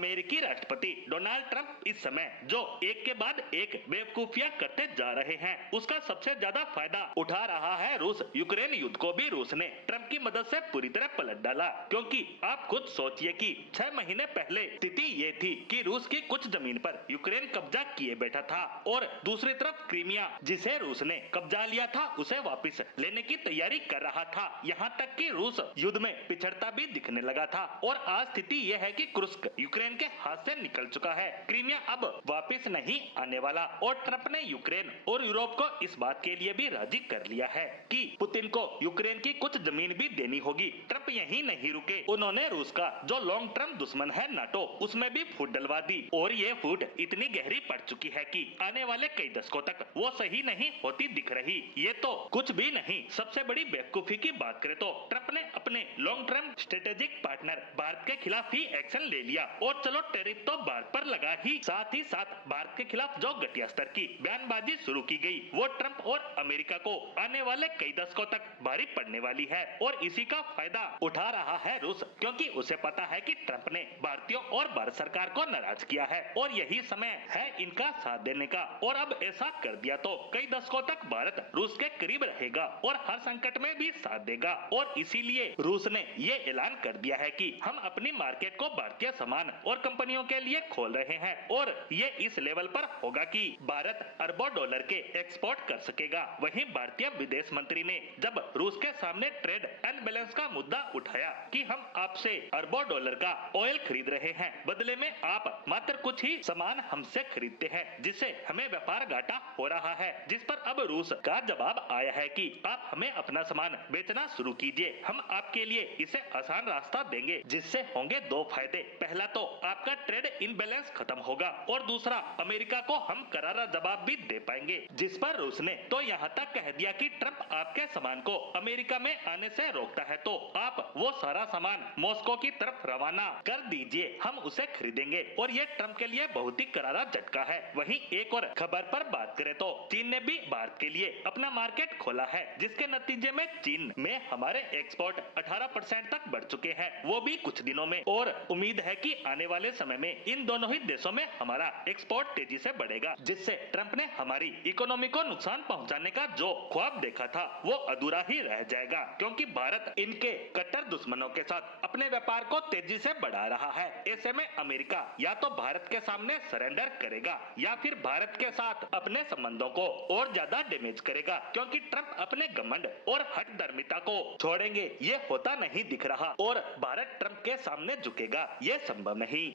अमेरिकी राष्ट्रपति Donald Trump इस समय जो एक के बाद एक बेवकूफियां करते जा रहे हैं, उसका सबसे ज्यादा फायदा उठा रहा है रूस। यूक्रेन युद्ध को भी रूस ने ट्रंप की मदद से पूरी तरह पलट डाला, क्योंकि आप खुद सोचिए कि 6 महीने पहले स्थिति ये थी कि रूस की कुछ जमीन पर यूक्रेन कब्जा किए बैठा था और दूसरी तरफ क्रीमिया, जिसे रूस ने कब्जा लिया था, उसे वापस लेने की तैयारी कर रहा था। यहाँ तक कि रूस युद्ध में पिछड़ता भी दिखने लगा था और आज स्थिति यह है कि कुर्स्क यूक्रेन के हाथ से निकल चुका है। क्रीमिया अब वापस नहीं आने वाला और ट्रंप ने यूक्रेन और यूरोप को इस बात के लिए भी राजी कर लिया है कि पुतिन को यूक्रेन की कुछ जमीन भी देनी होगी। ट्रंप यही नहीं रुके, उन्होंने रूस का जो लॉन्ग टर्म दुश्मन है नाटो, उसमें भी फूट डलवा दी और ये फूट इतनी गहरी पड़ चुकी है कि आने वाले कई दशकों तक वो सही नहीं होती दिख रही। ये तो कुछ भी नहीं, सबसे बड़ी बेवकूफी की बात करें तो ट्रंप ने अपने long term strategic partner Bharat के खिलाफ ही एक्शन ले लिया और चलो टैरिफ तो भारत पर लगा ही साथ भारत के खिलाफ जो घटिया स्तर की बयानबाजी शुरू की गई, वो ट्रंप और अमेरिका को आने वाले कई दशकों तक भारी पड़ने वाली है और इसी का फायदा उठा रहा है रूस, क्योंकि उसे पता है कि ट्रंप ने भारतीयों और भारत सरकार को नाराज किया है और यही समय है इनका साथ देने का। और अब ऐसा कर दिया तो कई दशकों तक भारत रूस के करीब रहेगा और हर संकट में भी साथ देगा और इसीलिए रूस ने ये ऐलान कर दिया है कि हम अपनी मार्केट को भारतीय सामान और कंपनियों के लिए खोल रहे हैं और ये इस लेवल पर होगा कि भारत अरबों डॉलर के एक्सपोर्ट कर सकेगा। वहीं भारतीय विदेश मंत्री ने जब रूस के सामने ट्रेड अनबैलेंस का मुद्दा उठाया कि हम आपसे अरबों डॉलर का ऑयल खरीद रहे हैं, बदले में आप मात्र कुछ ही सामान हमसे खरीदते हैं, जिससे हमें व्यापार घाटा हो रहा है, जिस पर अब रूस का जवाब आया है कि आप हमें अपना सामान बेचना शुरू कीजिए, हम आपके लिए इसे आसान रास्ता देंगे, जिससे होंगे दो फायदे। पहला तो आपका ट्रेड इनबैलेंस खत्म होगा और दूसरा अमेरिका को हम करारा जवाब भी दे पाएंगे। जिस पर रूस ने तो यहाँ तक कह दिया कि ट्रंप आपके सामान को अमेरिका में आने से रोकता है तो आप वो सारा सामान मॉस्को की तरफ रवाना कर दीजिए, हम उसे खरीदेंगे। और ये ट्रंप के लिए बहुत ही करारा झटका है। वहीं एक और खबर पर बात करें तो चीन ने भी भारत के लिए अपना मार्केट खोला है, जिसके नतीजे में चीन में हमारे एक्सपोर्ट 18% तक बढ़ चुके हैं, वो भी कुछ दिनों में। और उम्मीद है कि आने वाले समय में इन दोनों ही देशों में हमारा एक्सपोर्ट तेजी से बढ़ेगा, जिससे ट्रंप ने हमारी इकोनॉमी को नुकसान पहुंचाने का जो ख्वाब देखा था वो अधूरा ही रह जाएगा, क्योंकि भारत इनके कट्टर दुश्मनों के साथ अपने व्यापार को तेजी से बढ़ा रहा है। ऐसे में अमेरिका या तो भारत के सामने सरेंडर करेगा या फिर भारत के साथ अपने संबंधों को और ज्यादा डैमेज करेगा, क्योंकि ट्रंप अपने घमंड और हठधर्मिता को छोड़ेंगे ये होता नहीं दिख रहा और भारत ट्रंप के सामने झुकेगा ये संभव नहीं।